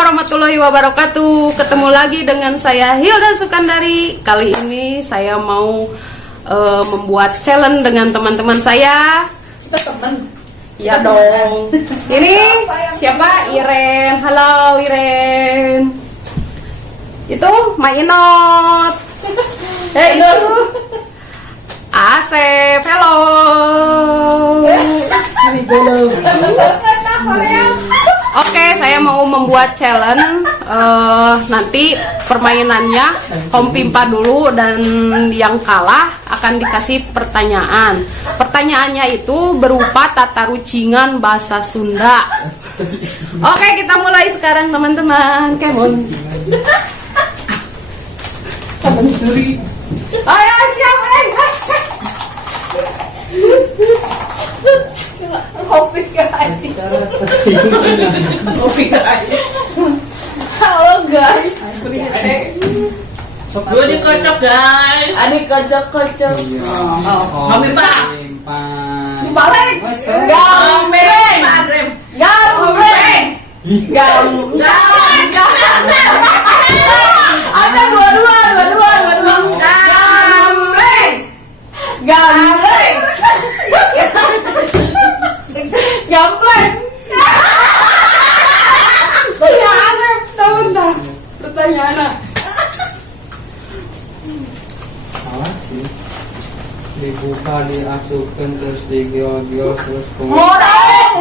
warahmatullahi wabarakatuh. Ketemu lagi dengan saya Hilda Sukandari. Kali ini saya mau membuat challenge dengan teman-teman saya. Kita teman. Ya dong. Ini siapa? Iren. Halo Iren. Itu Mainot. Itu Asep. Hello. Oke, saya mau membuat challenge. Nanti permainannya Om Pimpa dulu dan yang kalah akan dikasih pertanyaan. Pertanyaannya itu berupa tata rucingan bahasa Sunda. Oke, kita mulai sekarang teman-teman. Kemon. Ayo siap, Kopi guys. Kopi guys. Halo guys. Dua dikocok guys. Adik kocok-kocok. Kami pak. Dibalik. Gambreng. Gambreng. Gambreng. Ada dua-dua. Gambreng. Gambreng. Gambreng. Ya, Asep, sebentar. Pertanyaan. Salah sih. Dibuka, diasupkan, terus digiol-giol, terus Morong.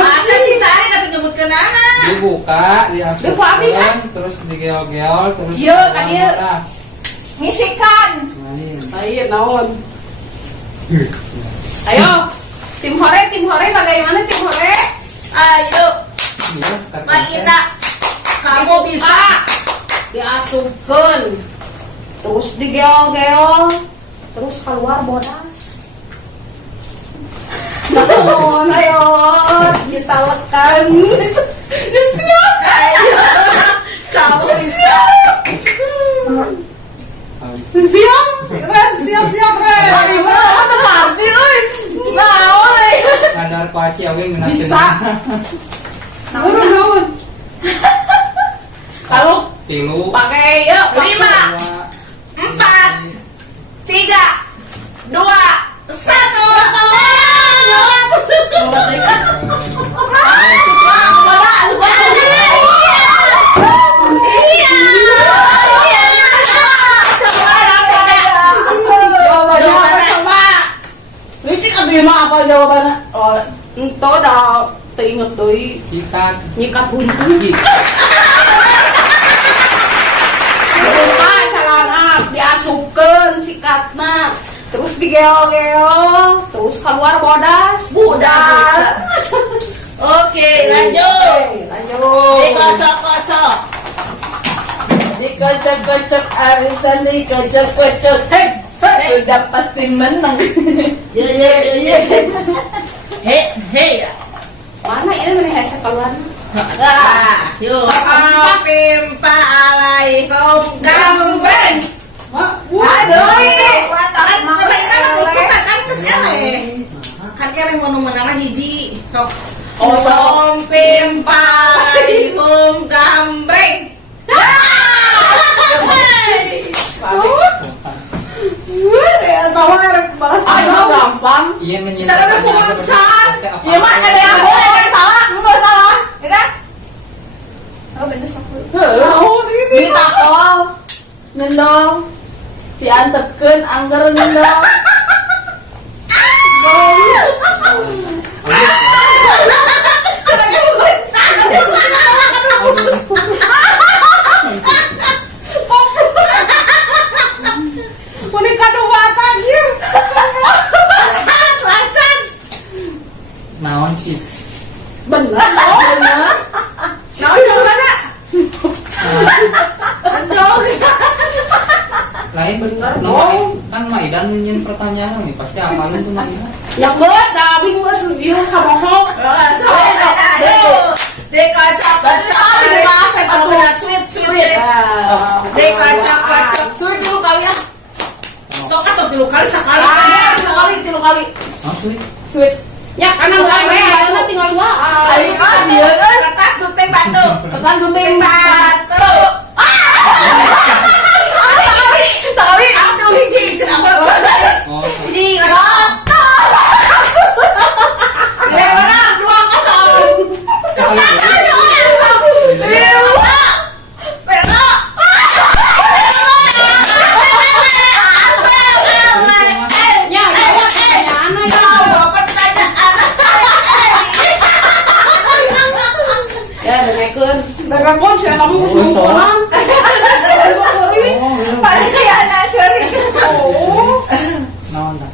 Masa kita ini kata nyebutkan anak. dibuka, diasupkan, terus digiol-giol, terus Iya, kan iya. Ngisikan. Ayo, naon. Ayo, tim hore bagaimana tim hore? Ayo, Mbak Ita, kamu bisa. Diasupkan, terus digeol-geol, terus keluar bodas. Naon, ayo, ditalekan. Siap. Kamu bisa. Siap, Ren, siap, Ren. Mati euy. Naon? Kadar kuaci oge ngeunah Bisa. Naon. Kalau tilu pakai yuk 5, 4, 3, 2, 1. Apa jawabannya? Oh, ento dah teringat deui sikat nyikat huntu. Buka celana diasupkeun sikatna, terus digeol-geol, terus keluar bodas. Oke, lanjut. Lanjut. Dikocok-kocok. dikocok-kocok arisan dikocok-kocok. Hei, udah pasti menang. Ya. Hei. Mana ini nih hese keluar? Nah, yuk. Pimpa alaikum gambreng. Aduh. Kan kita ikut kan terus ele. Kan kami mau menang hiji. Sok. Om pimpa alaikum gambreng. Gampang. iya Kita udah pemecahan. Iya mah ada yang boleh, ada yang salah, nggak salah, ya kan? Oh bener sakit. Minta tol, nendong, diantepkeun angger nendong. Kuning kado bata anjir. Lacan. naon sih Bener. Nah, jawabannya. lain Bener, nu dong. kan Maidan nyin pertanyaan nih pasti apalin tuh Maidan Yang geus da abing geus ieu kamohong. Dikocok-kocok. Sweet. Dikocok-kocok. Sulit dulu kali ya. Sok atau 3 kali sekali. Tilu kali. oh sweet Sweet. Ya karena ayeuna tinggal 2. Ayo kan dia kan Kertas gunting batu. kertas gunting Batu. tapi Aduh hiji cenah gua. Oh, Hiji kosong. Dari mana? 2-0. sekali dulu. Ya, jawab pertanyaan ya dengekeun. Berekon sih kamu geus ngomong. paling kayak anak curi Oh. Naon tah?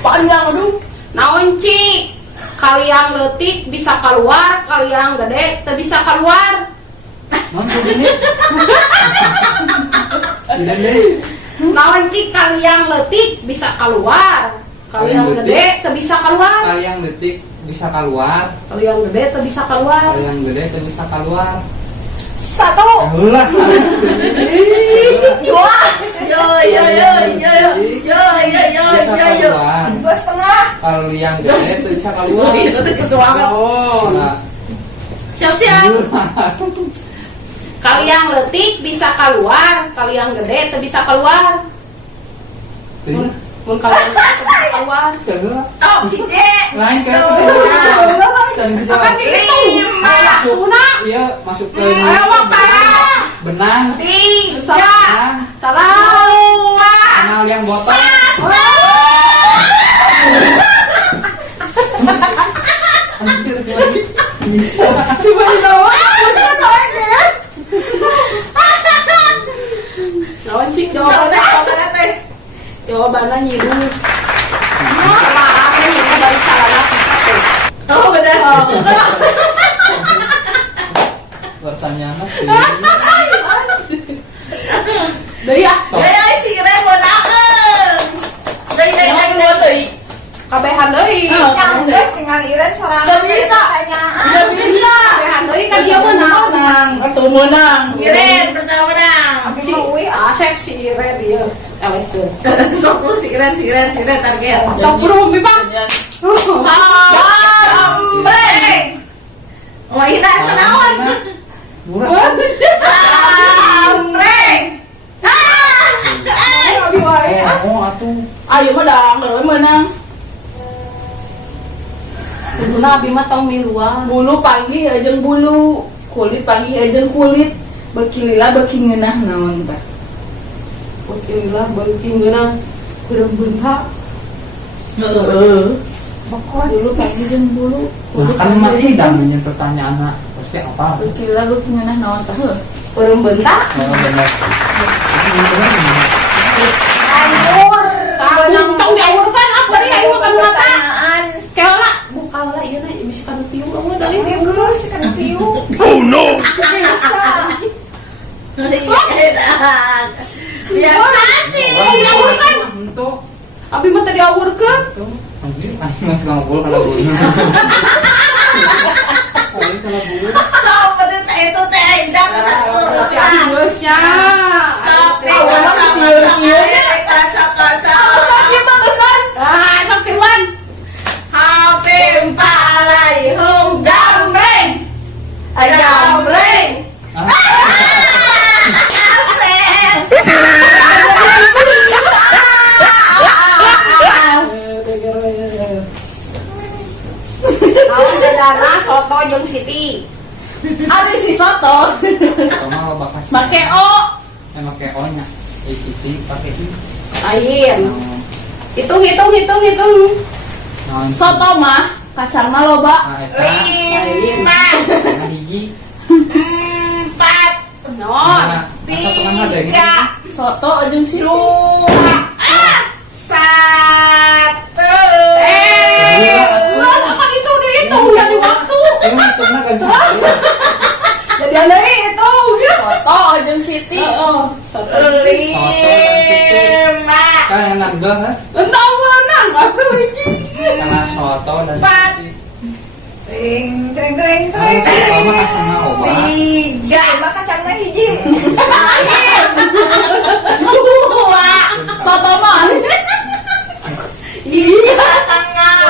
panjang aduh Naon Ci? Kaliang leutik bisa keluar, kaliang gede teu bisa keluar. Naon begini? Tidak deh. Naon Ci? Kaliang leutik bisa keluar, kaliang Kaliang gede teu bisa keluar. Kalian detik bisa keluar. Kaliang gede teu bisa keluar. Kalian gede tuh bisa keluar. 1 Ulah. dua Yo yo yo yo yo yo yo Bisa yo yo. keluar. 2,5 Kalian gede tuh bisa keluar. Itu tuh kesuangan. Oh. Nah, Siap-siap. Kaliang leutik bisa keluar, kaliang gede teu bisa keluar. Mun kaliang gede teu bisa keluar. Oh, hiji. Lain kan dan Akan dihitung. masuk. Una, Iya, masuk ke ayo wapak. benang. 3. Nah, Salah. kenal yang botol. Anjir, bisa. Naon Cing jawabannya? Jawabannya nyiru. Salah nyiru bari salahna bisa teh. Oh, benar. Pertanyaan apa? Deui ah, Ya si Ren bodakeun. Deui. kabehan deui. yang guys tinggal Iren sorangan Nggak bisa. Ah. nggak bisa Kabehan deui kan dia menang. menang atau menang Iren pertama menang. Si Asep si Ire dia. Eleh Sok lu si Ren target. Sok buru pipa. Gambreng. Oh, ina itu naon? Murah. Gambreng. Oh, atuh. ayo menang terus menang Kuduna abi mah tong miluan. bulu pagi aja bulu kulit pagi aja kulit bekilila beki ngeunah naon teh Okelah beuki ngeunah kurang beunha. heeh Bakon dulu pagi jeung bulu. Nah, kan mah hidang nanya pertanyaan pasti apa? bekilila beki ngeunah naon teh Kurang beunta. Oh, benar. Tahu tong diawurkan apa dia ayo makan mata. Keola buka lah ieu na bisa kan tiung eueuh deui. Biar cantik. Diawurkan. Untuk Abi mah teh diawurkeun. anjir, mah ngobrol kalau bulu. Kalau bulu. Tahu betul itu teh indah kata turun. Bagusnya. Sok kaca. Ah, sok tiruan. HP palai hum gambreng. Gambreng. Naon dadana soto jeung Siti. ada si soto Sama lo bakal make o emang kayak O-nya. Siti pakai I. Lain. Oh, Hitung. nah, ini. soto mah kacangna loba Nah, eta. 5 Nah, hiji. 4 Non. Nah, asa pernah ada yang ini? 3 soto aja si 2 1 Kan itu dihitung dari waktu. Ini hitungnya gancang. Jadi ada hitung. soto aja siti Soto. 5 Kan yang nambah kan? Entah menang aku hiji. Karena soto dan Empat. Siti. Tring Kalau soto mah kasana loba. 3 mah kacangna hiji 2 soto mah setengah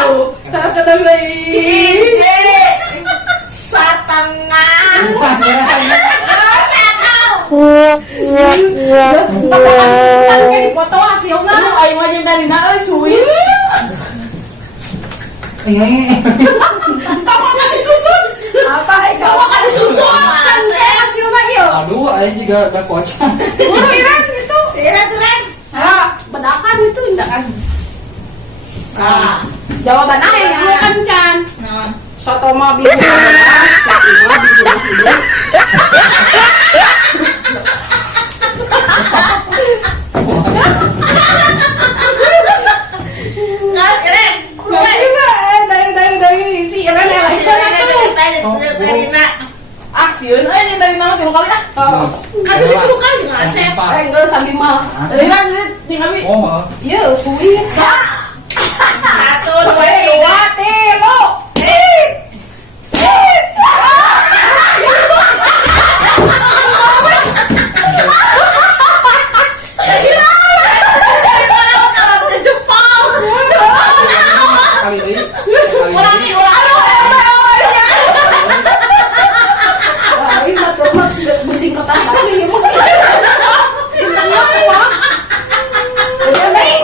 Tapi kan susah kayak dipoto hasilnya. Ayo mah jeung tadi na suwin. Kamu kan disusun. Apa Kamu kan disusun. Kan kayak hasilnya iya. Aduh, aing juga udah kocak. Buru Iren itu. Si Iren tuh Ren. Bedakan itu enggak kan? Ah, Jawaban aja yang mau kencan. nah. Soto mah bisa. Soto mah bisa. Kan Iren. Dari Si Iren yang Si lain Iren tuh. dari nak. aksiun euy dari nama tilu kali ah. Kan itu dulu kan juga asep. Enggak sambil mah. Dari na nih kami. Oh, Iya, suwi. Satu, Dua, dua, tilu. kali ini. Ulangi. Wah, ini mah cuma gunting kertas tapi ya mah. Bintangnya apa? Udah baik.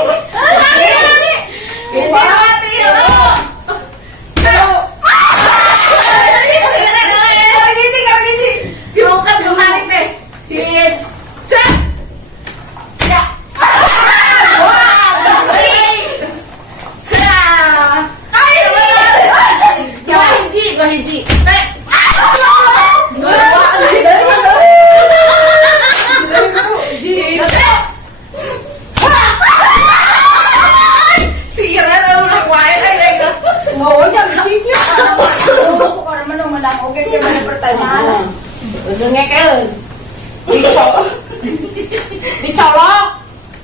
Maunya bisiknya. Orang menang menang oke gimana pertanyaan? Ngekeun. Dicolok,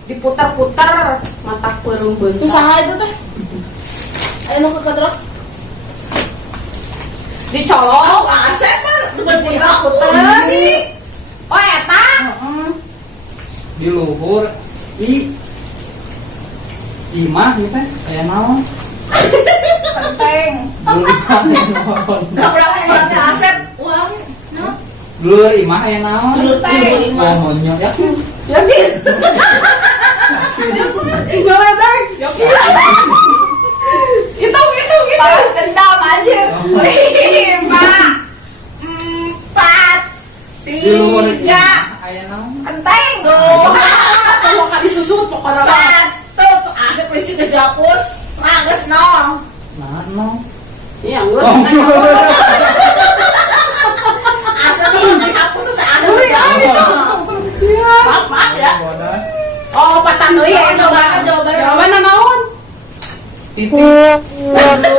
diputar-putar, mata peurung Itu beuntak. saha itu teh? Ayo nu ke kadrok. Dicolok, Asep mah diputar-putar. Oh, eta. Di luhur imah gitu kayak naon. Penting. Gak pernah ngeliatnya Asep. Wah, no. Dulur imah kayak naon. Dulur teh. Oh, monyok ya. Yakin? Gimana, Bang? Yakin? Itu. Balas dendam aja. 5, 4, Di luhur 3, imah kayak naon. Penting. Kalau kali susut pokoknya. 1. Tuh Asep polisi ke Japus. Mages no. Nah, no. Iya, enggak. Asep tuh dihapus tuh saya Asep ke Japus. Maaf ya. Oh, patan deui ya. Jawabanna naon? Titik. Tadi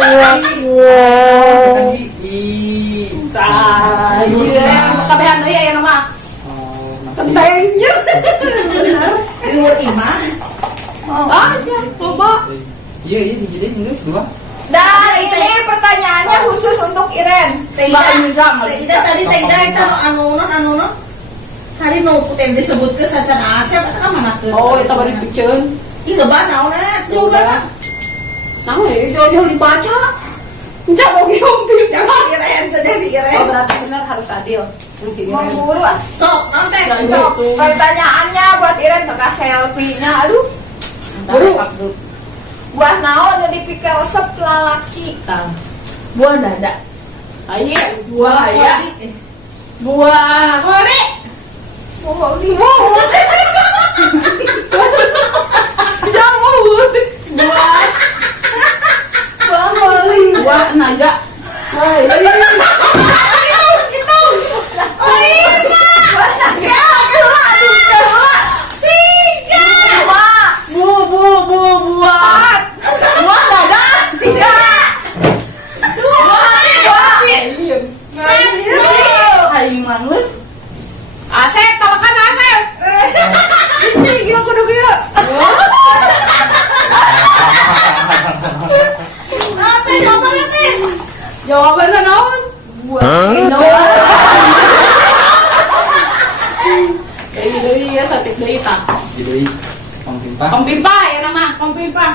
Tah, iya, kabehan deui aya mah. Oh, Tentengnya. Di luar imah. Ah, siap, coba. Iya, jadi geus dua. Dan ini pertanyaannya khusus untuk Iren. Tidak tadi tidak itu anu hari nu putih disebut ke sacan Asep itu kan mana ke Oh, itu bari piceun. ih gak banau nih coba Namun ya, jauh-jauh dibaca. Enggak mau ngomong. yang si Iren saja si Oh, Iren berarti benar harus adil. Memburu ah. sok nanti Cok, pertanyaannya buat Iren teka selfie-nya. Aduh, Buru. buah naon nu dipikir resep lalaki. Buah dada. Ayo, Buah ya. Buah. Kori Buah di. Buah. Buah moli. buah naga. Asep, telekan Asep. Gila kudu gila. nanti coba nanti Jawabannya naon? Kayak gitu ya, satik deui tah. Jadi pangpimpah. Pempimpa ya nama. pempimpah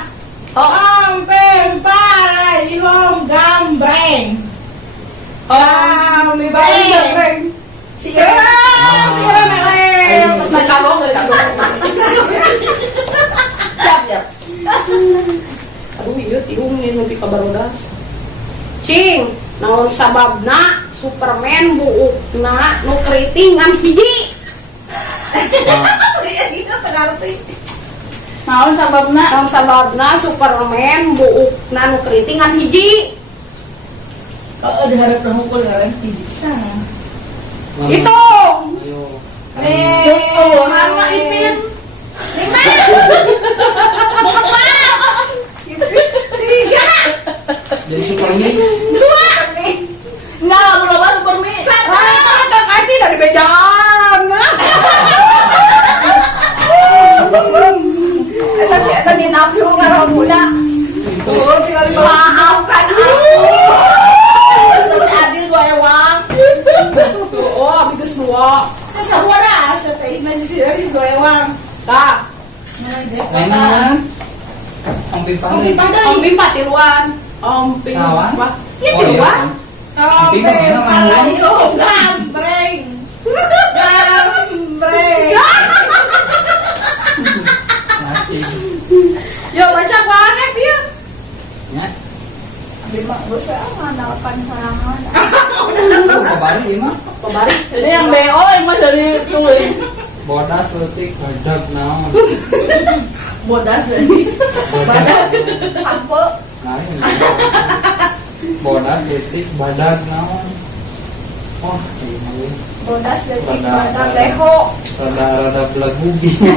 Oh, pempimpah ihom gambreng pempimpa. si Iren Keren. barudak. Cing, naon sababna Superman buukna nu keriting ngan hiji? Iya gitu ngerti. Naon sababna? Naon sababna Superman buukna nu keriting ngan hiji? Oh, diharap dah mukul kan bisa. Itu. Ayo. Oh, nama Ipin. Tiga. Jadi Superman. Dua. Enggak, belum baru permi. Satu. Cak Aci dari bejaan. Eta si eta di nafsu karo budak. Oh, tinggal Maafkan aku. Terus adil dua ewang. oh, abi geus dua. Terus semua dah seperti ini sih dari dua ewang. Tah, Mainan. Om Pipang. Om Pipang. Om Pimpa tiluan. Om Pimpa. Sawan? Iya Oh, iya, tiluan. Oh, payung gambreng. Gambreng. Masih. Yo baca kuasep ya. Ya. Lima dosa mana akan harangan. Itu kembali ini mah. Kembali. Ini yang BO yang mas dari tulis Bodas letik badak naon. bodas dari Badak. sampo. Nah, ini. Bodas letik badak naon. Oh, ini. Bodas dari Bodas. badak leho. Rada belagu gini.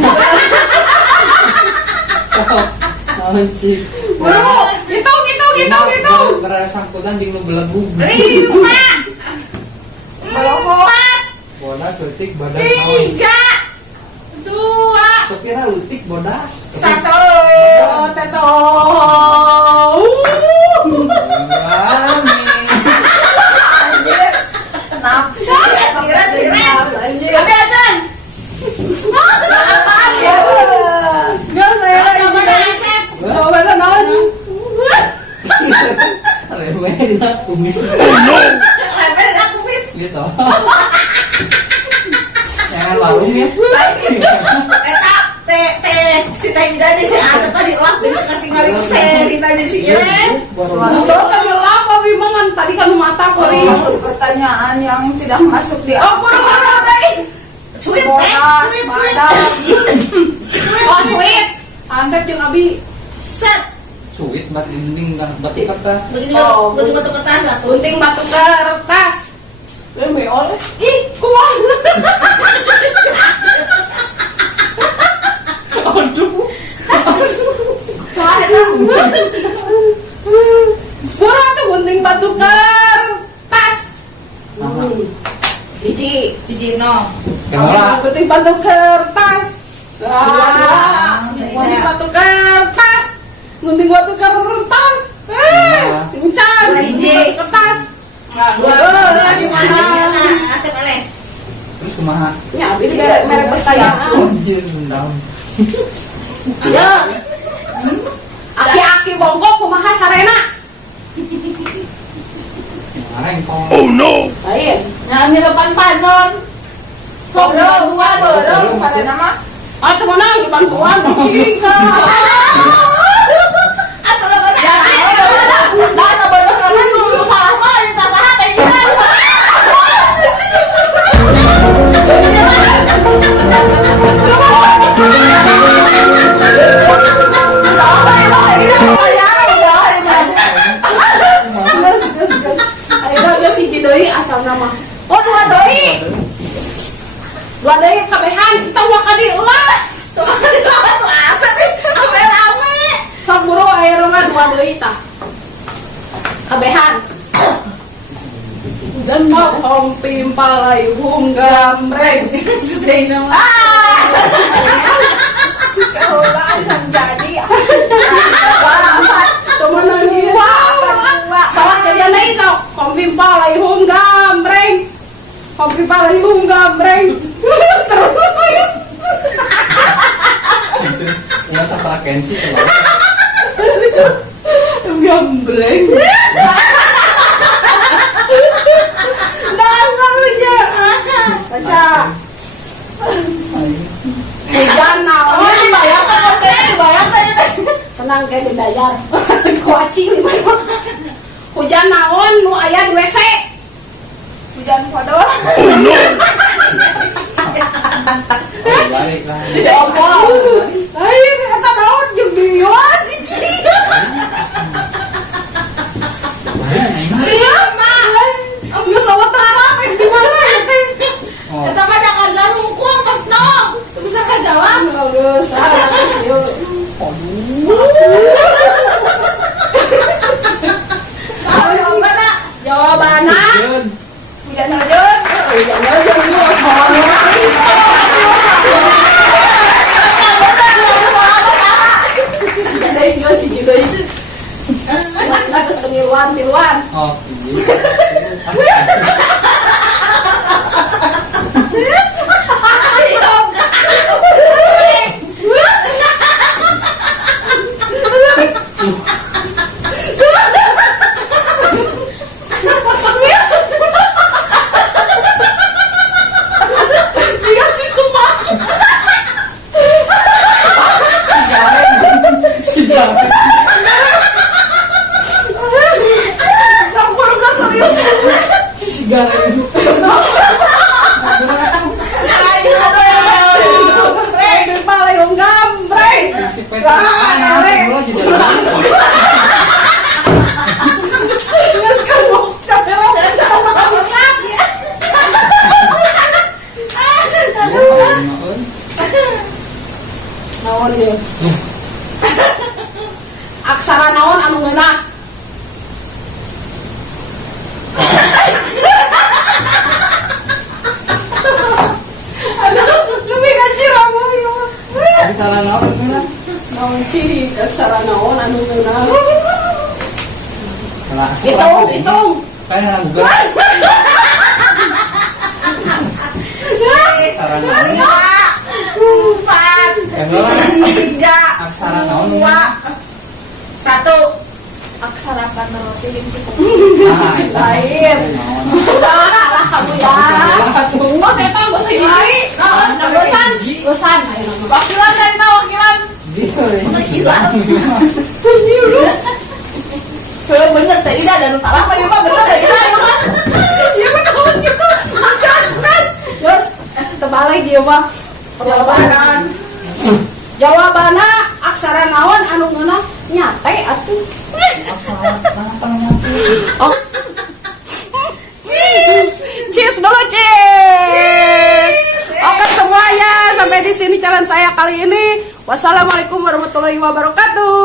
Naon cik. Gitu. Berada sangkutan jeung nu belagu. Lima. Meloho. Bodas letik badak naon. Tiga. Dua. Kepira letik bodas. Satu. Oh, teto. Anjir. Kenapa sih? Anjir. Tapi Adan. Apaan ya? Enggak saya lagi. Mana Asep? Oh, mana naon? Remen kumis Lebar dah kumis. gitu. Jangan warung ya. Eta si Teh Indah jeung si Asep tadi lak dengan ketinggalan ku Teh Indah jeung si Ireng. Betul kan apa bimangan tadi kan mata kori. Pertanyaan yang tidak masuk di Oh, buru-buru teh. Sweet teh, Bodas, sweet. badak. Oh, sweet. Asep jeung Abi. Set. Suwit bat dinding kan batik apa? Begini Oh, batu kertas satu. Gunting batu kertas. Ini BO. Ih, kumaha? Aduh. Surah tuh gunting batu kertas. Hiji. No. Kenapa? Gunting batu kertas. Gunting batu kertas. Gunting batu kertas. Pincang. Hiji. Kertas. Dua. Asep mana? Asep oleh. Terus kumaha? Ya, ini merek pertanyaan. Anjir bendam. Ya. Aki-aki bongkok kumaha sarena? Ngareng kong. Lain. Nyami depan panon. Berong, berong pada nama. Ah, teman di bantuan. Cingka. Atau lo mana? Nah, bener kan dulu salah mah yang tak salah teh gimana? Ayo dia si Doi asal nama. Oh, dua doi. Dua doi kabehan kita mah kadi lah. Tuh Asep nih, apa rame? Sok buru air mah dua doi tah. Kabehan. Dan mau pimpalai gambreng. Stay no. Keulaan jadi. Temen lagi. Salah kejadian lagi sok. Pimpalai gambreng. Pimpalai gambreng. Terus. Yang tak pakai sih kalau. Gambreng. Dangalnya. Baca. Hujan naon. Dibayar kan konten, dibayar tadi teh. Tenang kayak dibayar. kuaci hujan naon nu aya di WC Hujan kodol. Balik lah. Ayo kata naon jeung dia cici. Dia mah. Geus sawatara teh di mana teh? Oh. Eta mah jangan darung ku pas no. Bisa ka jawab. Geus yuk. jawabanna Jun. Hujan hujan. Hujan hujan. atas tiluan Oh, iya. Sigara itu. palayong gambreng Si Peter. Bola di dalam. geus kamu kamera naon ieu aksara naon anu ngeunah Demi gaji ramu ya. Di dalam apa kan? naon ciri aksara naon anu ngeunah Salah. hitung Kayak anak buka. Aksara naon? Empat, Yang lawan tiga, aksara naon? dua, satu. Aksara karena roti yang cukup. Ah, itu. Lain. Naon? udah kalah kamu ya bos eta bos lagi bosan bosan ayo nama Wakilan dari wakilan. Kalau bener tadi dah dan salah mah mah bener tadi dah. iya mah kamu gitu gas terus terbalik dia mah jawabanna aksara naon anu ngeunah nyate atuh oh cheers dulu cheers oke semuanya sampai di sini challenge saya kali ini wassalamualaikum warahmatullahi wabarakatuh